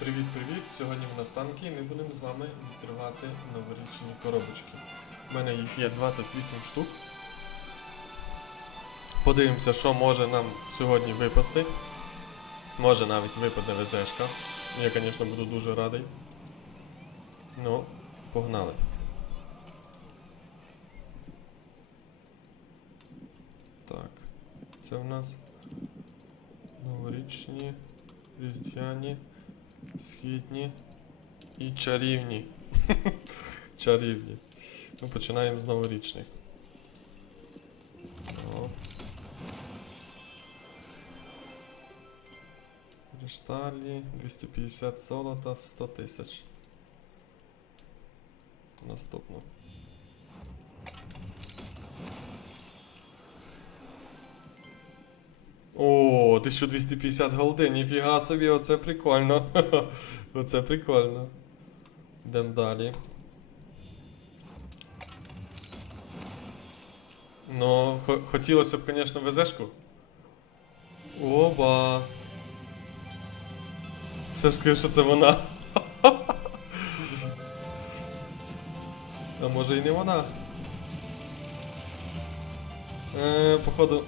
Привіт-привіт! Сьогодні в нас танки і ми будемо з вами відкривати новорічні коробочки. У мене їх є 28 штук. Подивимося, що може нам сьогодні випасти. Може навіть випаде ВЗшка. Я, звісно, буду дуже радий. Ну, погнали. Так, це в нас новорічні, різдвяні. Східні і чарівні. чарівні. Ну, починаємо з новорічних. О. Кришталі, 250 золота, 100 тисяч. Наступно. 1250 голди, ніфіга собі, оце прикольно. оце прикольно. Йдемо далі. Ну, хо- хотілося б, звісно, ВЗшку. Оба. Все ж скажу, що це вона. а може і не вона. Е, походу.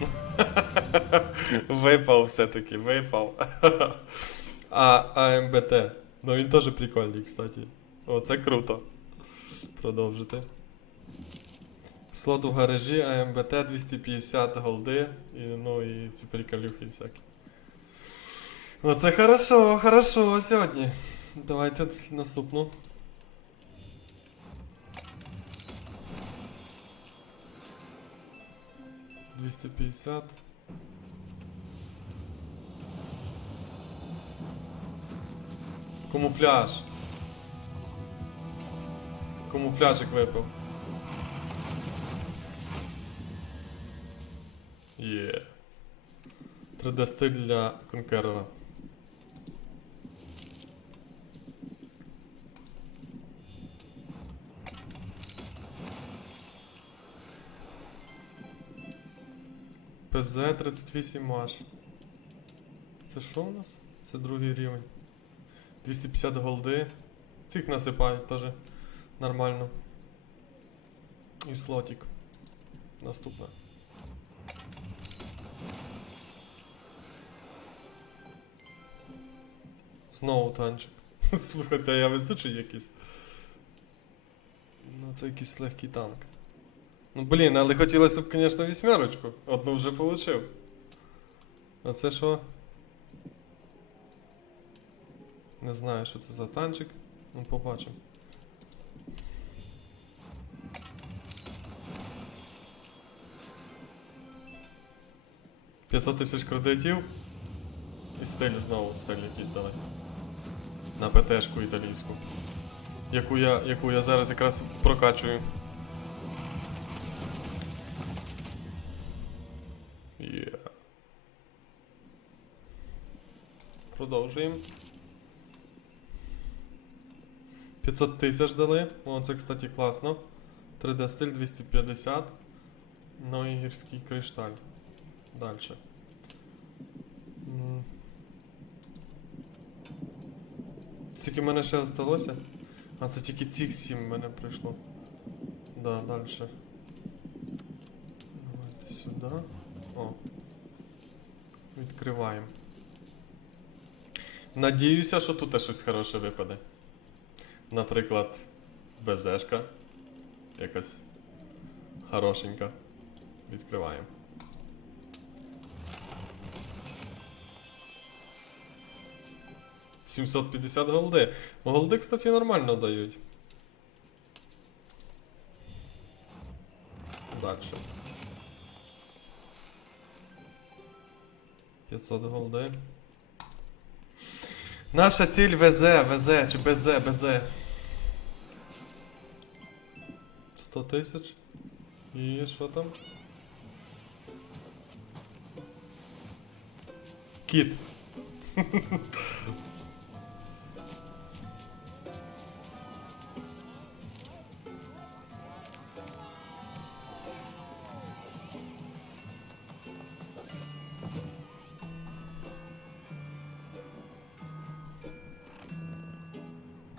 Випав все-таки, випав. а АМБТ. Ну він теж прикольний, кстати. О, це круто. Продовжити. Слот у гаражі, АМБТ 250 голди. І, ну і ці приколюхи всякі. Оце хорошо, хорошо сьогодні. Давайте наступну. Двісті п'ятдесят. Камуфляж. Камуфляжик випив. Є. 3D стиль для конкерера. ПЗ-38 Маш. Це що у нас? Це другий рівень. 250 голди. Цих насипають теж нормально. І слотик. Наступне. Знову танчик. Слухайте, а я везучий якийсь. Ну, це якийсь легкий танк. Ну блін, але хотілося б, звісно, вісьмерочку. Одну вже получив. А це що? Не знаю, що це за танчик. Ну, побачимо. П'ятсот тисяч кредитів. І стиль знову, стиль якийсь дали. На ПТшку італійську. Яку я, яку я зараз якраз прокачую. Продовжуємо. 500 тисяч дали. О, це, кстати, класно. 3D стиль 250. Ну і гірський кришталь. М. Скільки мене ще осталося? А, це тільки цих 7 в мене прийшло. Да, дальше. Давайте сюди. О. Відкриваємо. Надіюся, що тут щось хороше випаде. Наприклад, БЗшка. Якась хорошенька. Відкриваємо. Сімсот п'ятдесят голди. Голди, кстати, нормально дають. Дальше. 500 голди. Наша ціль ВЗ, ВЗ чи БЗ, БЗ. 100 тисяч. І що там? Кіт.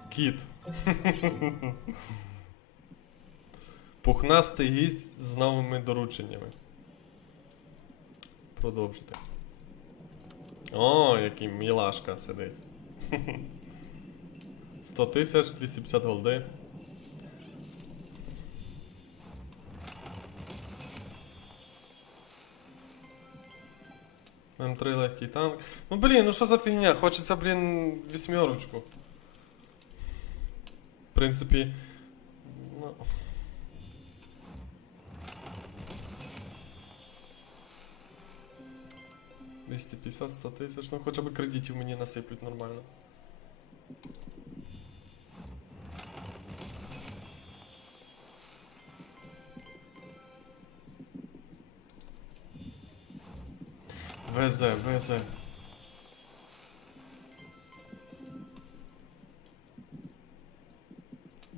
Кіт. Пухнастий гість з новими дорученнями. Продовжити. О, який мілашка сидить. 100 тисяч, 250 голди. М3 легкий танк. Ну блін, ну що за фігня? Хочеться, блін, вісьмерочку. В принципі. 250 100 тисяч, ну хоча б кредитів мені насиплють нормально. Везе, везе.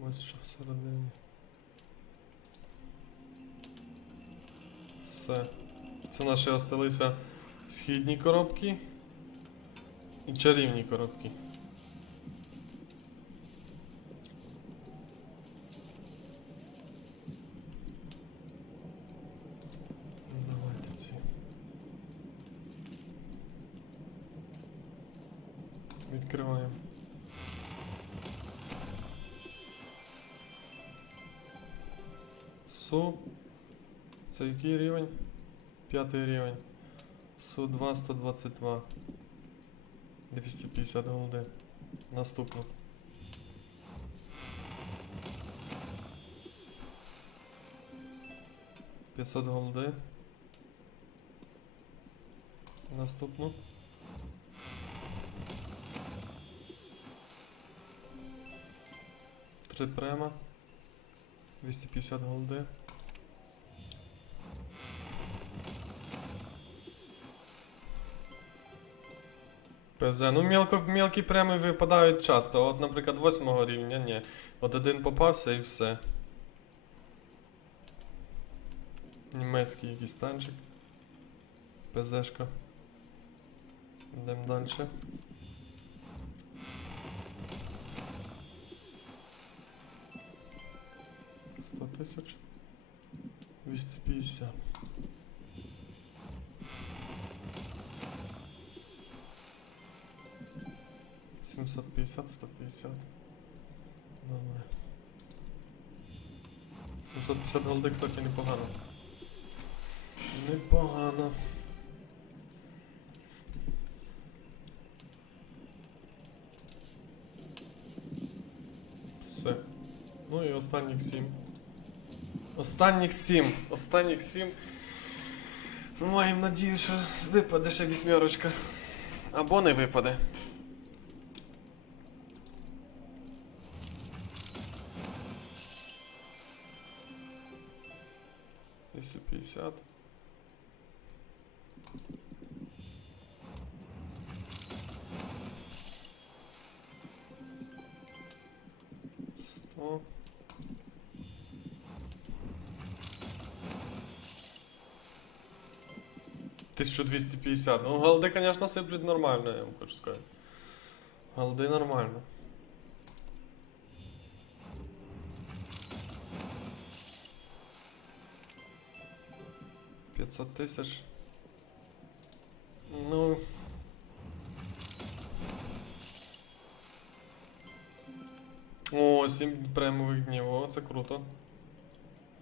Ось що всередині. Все. Це наші осталися східні коробки і чарівні коробки. Відкриваємо. Су. Це який рівень? П'ятий рівень. Су 2, 122. 250 голди. Наступно. П'ятсот голди. Наступно. Три према. 250 голди. ПЗ. Ну, мелко, мелкі преми випадають часто. От, наприклад, 8 рівня, ні. От один попався і все. Німецький якийсь танчик. ПЗшка. Йдемо далі. Сто тисяч. 250. Сімсот п'ятдесят, сто п'ятдесят. Добре. 750 голди, кстати, непогано. Непогано. Все. Ну і останніх сім. Останніх сім. Останніх сім. Ну, Маємо надію, що випаде ще вісьмерочка. Або не випаде. 1250. Ну, голди, звісно, сиплють нормально, я вам хочу сказати. Голди нормально. П'ятсот тисяч. Ну. О, 7 премових днів, о, це круто.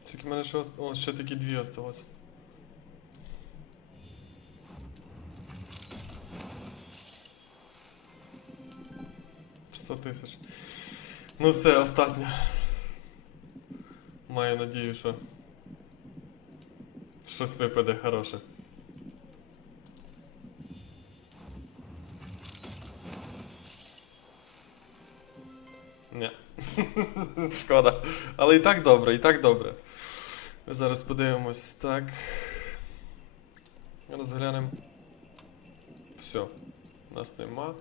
Тільки мене ще, о, ще такі дві осталось. Тисяч. Ну все, останнє. Маю надію, що щось випаде хороше. Ні. Шкода. Але і так добре, і так добре. Зараз подивимось. Так. Розглянемо. Все. Нас нема.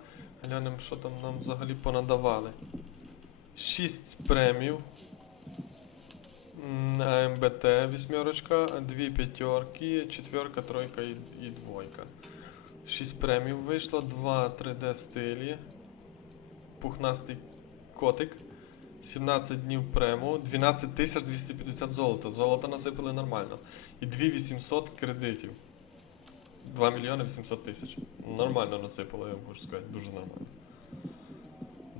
Глянемо, що там нам взагалі понадавали. 6 премів. АМБТ вісьмерочка, дві п'ятерки, четверка, тройка і, і двойка. 6 премів вийшло, 2 3D стилі. Пухнастий котик. 17 днів прему, 12 250 золота. Золота насипали нормально. І 2800 кредитів. 2 мільйони 800 тисяч. Нормально насипало, я хочу сказати. Дуже нормально.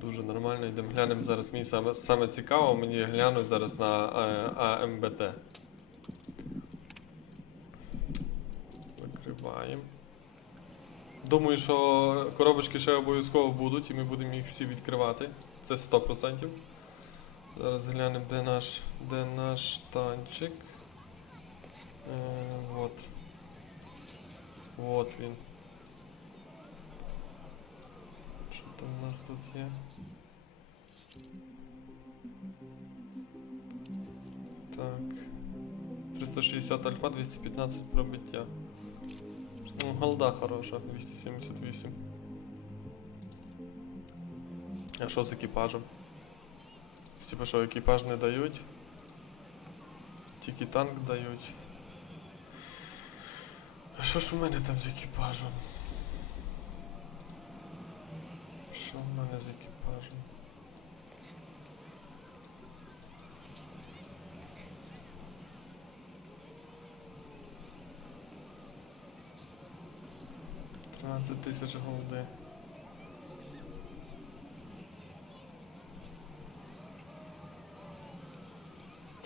Дуже нормально. Йдемо глянемо зараз. Мені саме, саме цікаво, мені глянуть зараз на е, АМБТ. Закриваємо. Думаю, що коробочки ще обов'язково будуть, і ми будемо їх всі відкривати. Це 100%. Зараз глянемо, де наш, де наш танчик. Е, вот. Вот він. Що там у нас тут є? Так. 360 альфа, 215 пробиття. Ну, голда хороша, 278. А що з екіпажем? Це Типа що, екіпаж не дають? Тільки танк дають. А що ж у мене там з екіпажем? Що в мене з екіпажем? Тринадцять тисяч голди.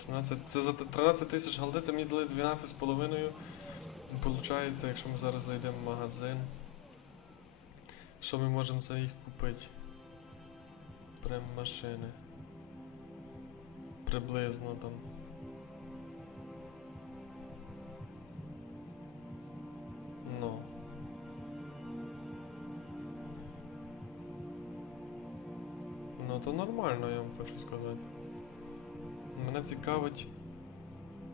Тринадцять. Це за т- 13 тисяч голди, це мені дали 12 з половиною. Получається, якщо ми зараз зайдемо в магазин. Що ми можемо за їх купити? Прям машини. Приблизно там. Ну. Ну то нормально, я вам хочу сказати. Мене цікавить.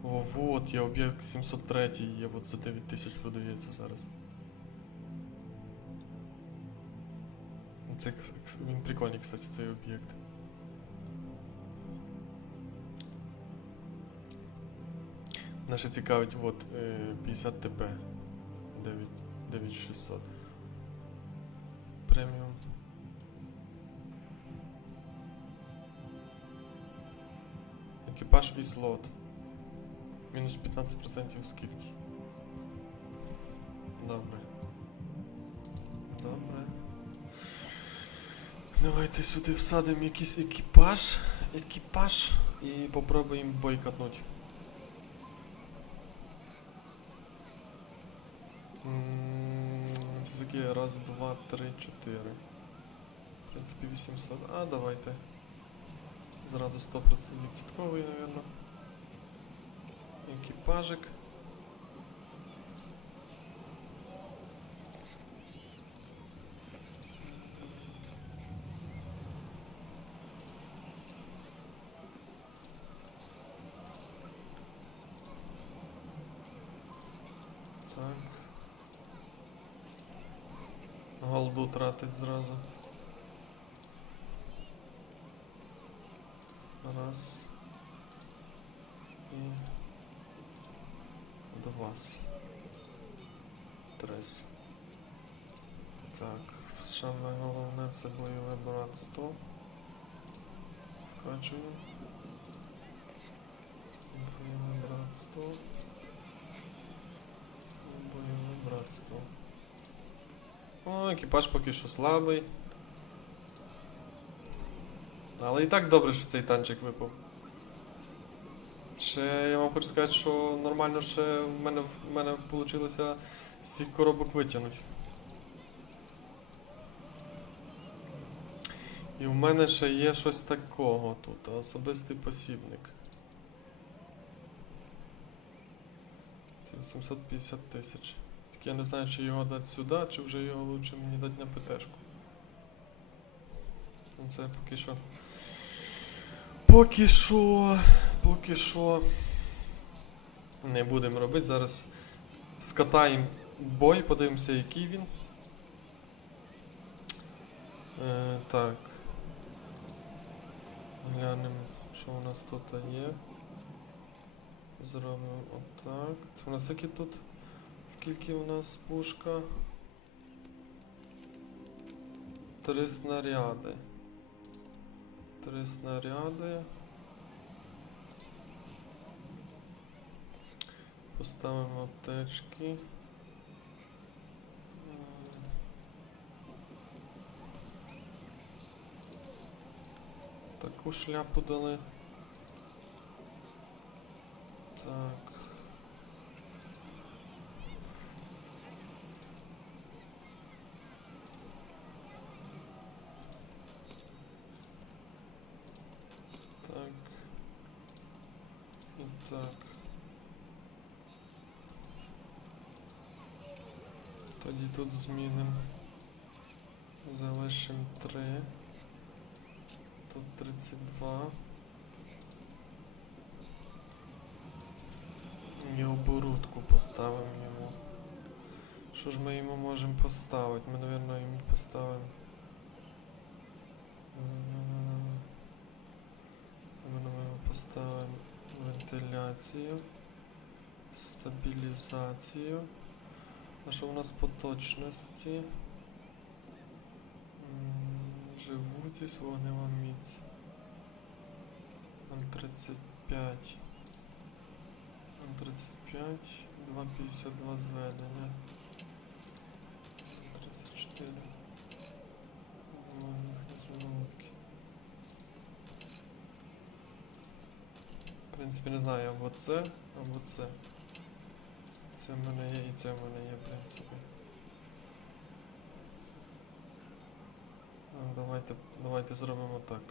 О, вот, є об'єкт 703 є, от за 9 тисяч продається зараз. Це він прикольний, кстати, цей об'єкт. Ще цікавить, от, е, 50 ТП. 9600. Преміум. Екіпаж і слот. Мінус 15% скидки. Добре. Добре. Давайте сюди всадимо якийсь екіпаж. Екіпаж і попробуємо бойкотнути. Це такі раз, два, три, чотири. В принципі, 800. А, давайте. Зразу 100% відсотковий, наверное. Екіпажик. Так. Голду тратить зразу. Раз. І два. Трис. Так, саме головне це бойове братство. Вкачуємо. Бойове братство. Бойове братство. О, екіпаж поки що слабий. Але і так добре, що цей танчик випав. Ще я вам хочу сказати, що нормально ще в мене, в мене вийшло з цих коробок витягнути. І в мене ще є щось такого тут, особистий посібник. Це 750 тисяч. Так я не знаю, чи його дати сюди, чи вже його лучше мені дати на ПТшку. Ну, Це поки що. Поки що. Поки що. Не будемо робити. Зараз скатаємо бой, подивимося, який він. Е, так. Глянемо, що у нас тут є. Зробимо отак. Це у нас які тут? Скільки у нас пушка? Три снаряди. Три снаряди. Поставимо аптечки. Таку шляпу дали. Так. Так. І так. Тоді тут змінимо. Залишимо 3. Тут 32. І оборудку поставимо йому. Що ж ми йому можемо поставити? Ми, мабуть, йому поставимо. Ми, поставимо вентиляцію, стабілізацію. А що в нас по точності? Живучість, вогнева міць. 0,35. 0,35, 2,52 зведення. 34. Їхні звинуватки. В принципі, не знаю, або це, або це. Це в мене є і це в мене є, в принципі. Давайте, давайте зробимо так.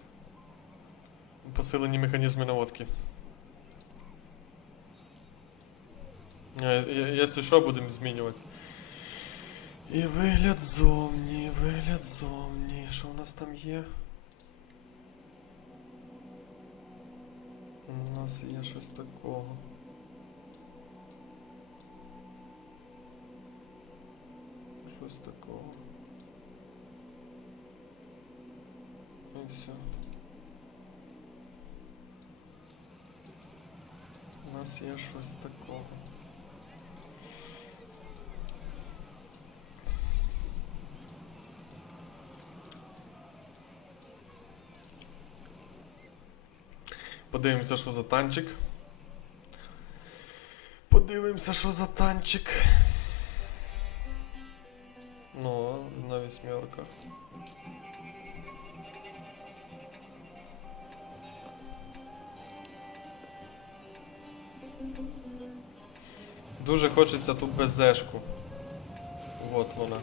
Посилені механізми наводки. Якщо що, будемо змінювати. І вигляд зовні, вигляд зовні. Що у нас там є? У нас є щось такого. Щось такого. І все. У нас є щось такого. Подивимося, що за танчик. Подивимося, що за танчик. На вісьмерках. Дуже хочеться ту безешку. Вот вона.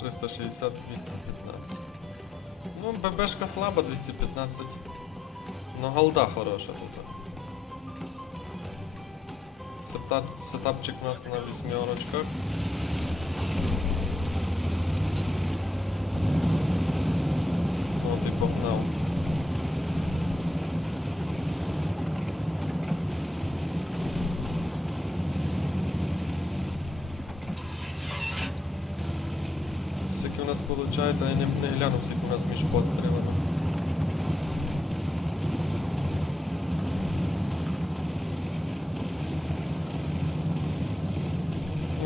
Триста шістдесят, двісті п'ятнадцять. Ну, ББшка слаба, 215. Но голда хороша тут. Сетап, сетапчик у нас на вісьмерочках. От і погнав. Скільки у нас виходить, я не, не глянув, скільки у нас між пострілами.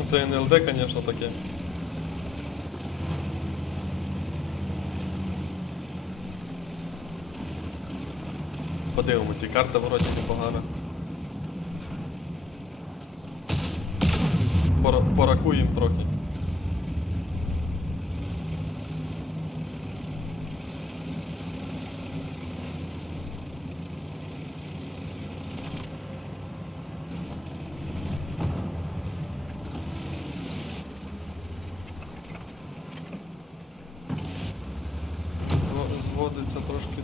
Ну, це НЛД, звісно, таке. Подивимось, і карта вроді непогана. Пора, поракуємо трохи. são para que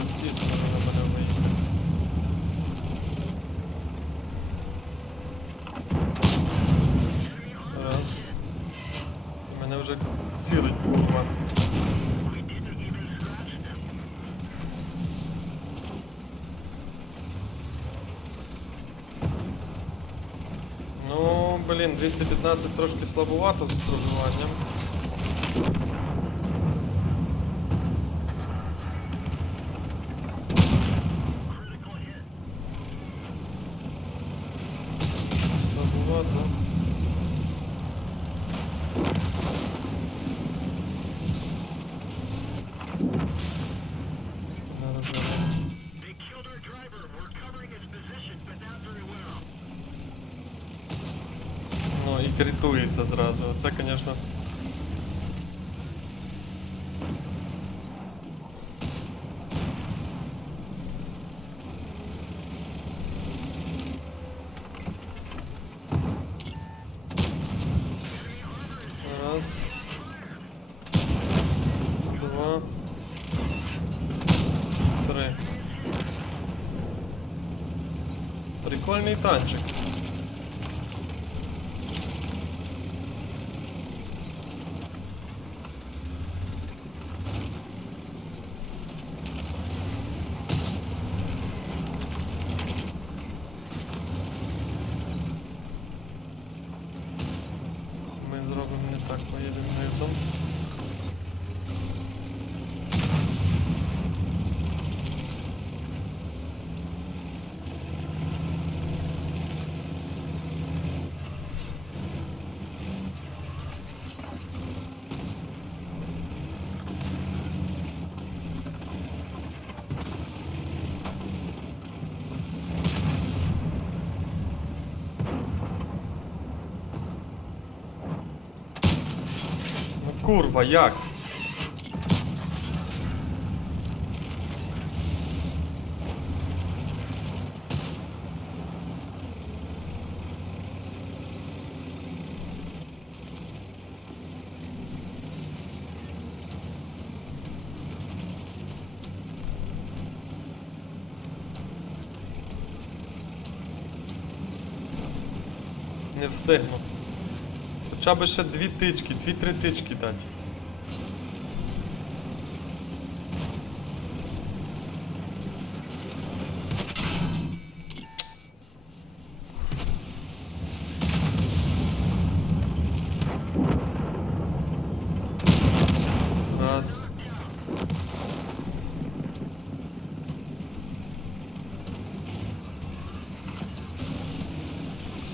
зараз із може на мене виїхати. Раз. І мене вже цілить курва. Ну, блін, 215 трошки слабовато з пробиванням. Критується зразу. Це, звісно. Раз. Два. Три. Прикольний танчик. Так, поїдемо на Ну курва, як? Не встигну. Хоча б ще дві тички, дві-три тички дати. Раз.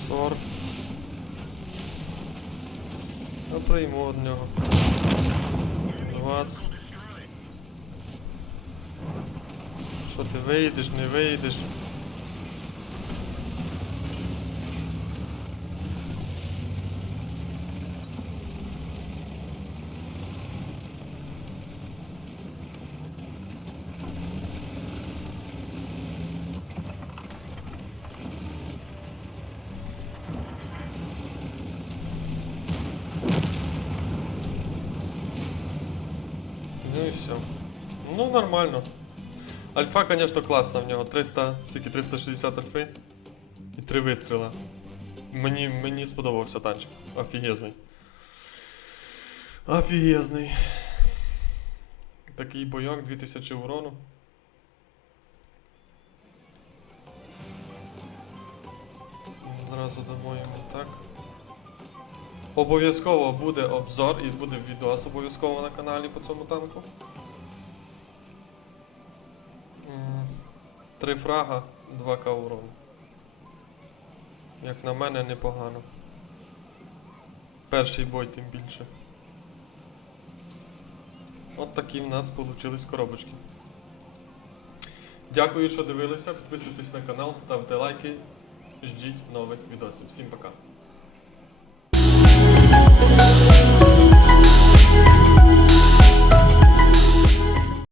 Сорок. Я прийму од нього. вас. Що ти вийдеш, не вийдеш? Ну і все. Ну, нормально. Альфа, звісно, класна в нього. 300, скільки 360 альфи. І три вистріла. Мені, мені сподобався танчик. Офігезний. Офігезний. Такий бойок 2000 урону. Зразу дамо йому так. Обов'язково буде обзор і буде відос обов'язково на каналі по цьому танку. Три фрага, 2к урону. Як на мене, непогано. Перший бой тим більше. От такі в нас получились коробочки. Дякую, що дивилися. Підписуйтесь на канал, ставте лайки. Ждіть нових відосів. Всім пока.